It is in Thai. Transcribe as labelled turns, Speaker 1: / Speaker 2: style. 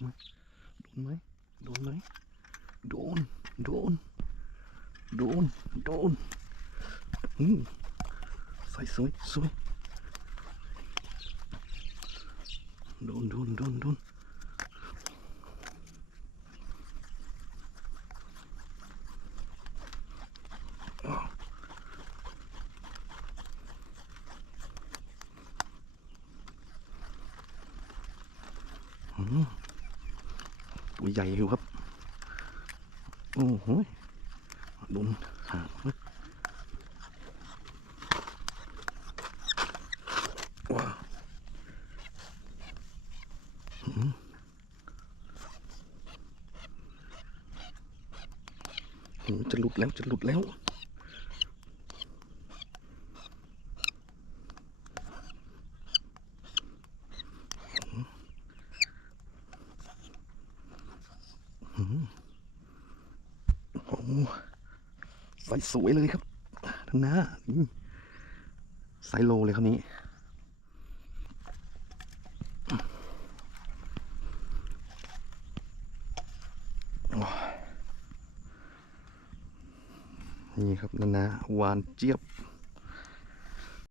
Speaker 1: mà đốn mấy. Đốn mấy. Đốn đốn đốn đốn ừ. xoay xuôi xuôi đốn đốn đốn đốn Mm-hmm. Ừ. ตัวใหญ่อยู่ครับ โอ้โหโดนหางว้าหือโอ้โหจะหลุดแล้วจะหลุดแล้ว โอ้ใสสวยเลยครับท่านนะไซโลเลยครับนี้นี่ครับนั่นนะหวานเจี๊ยบ